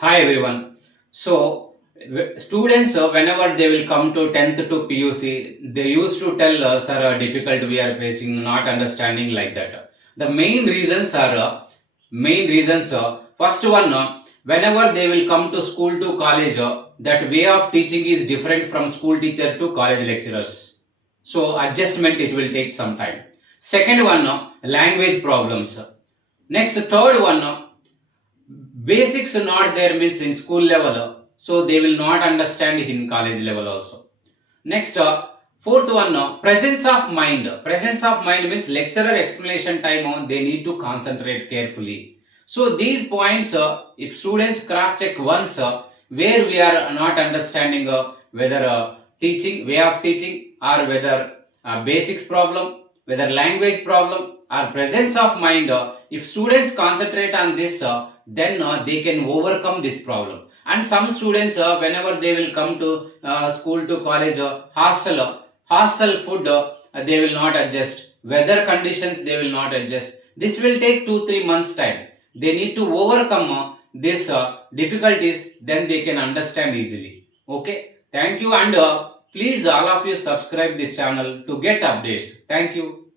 Hi everyone. Students, whenever they will come to 10th to PUC, they used to tell us, sir, difficult we are facing, not understanding like that. The main reasons. First one, whenever they will come to school to college, that way of teaching is different from school teacher to college lecturers. So adjustment it will take some time. Second one, language problems. Next, third one, basics are not there means in school level, so they will not understand in college level also. Next, fourth one, presence of mind means lecturer explanation time on they need to concentrate carefully. So these points, if students cross check once, where we are not understanding, whether teaching way of teaching, or whether basics problem, whether language problem or presence of mind, if students concentrate on this, then they can overcome this problem. And some students, whenever they will come to school to college, hostel food, they will not adjust, weather conditions they will not adjust. This will take 2 3 months time. They need to overcome this difficulties, then they can understand easily. Okay, thank you. And please all of you subscribe this channel to get updates. Thank you.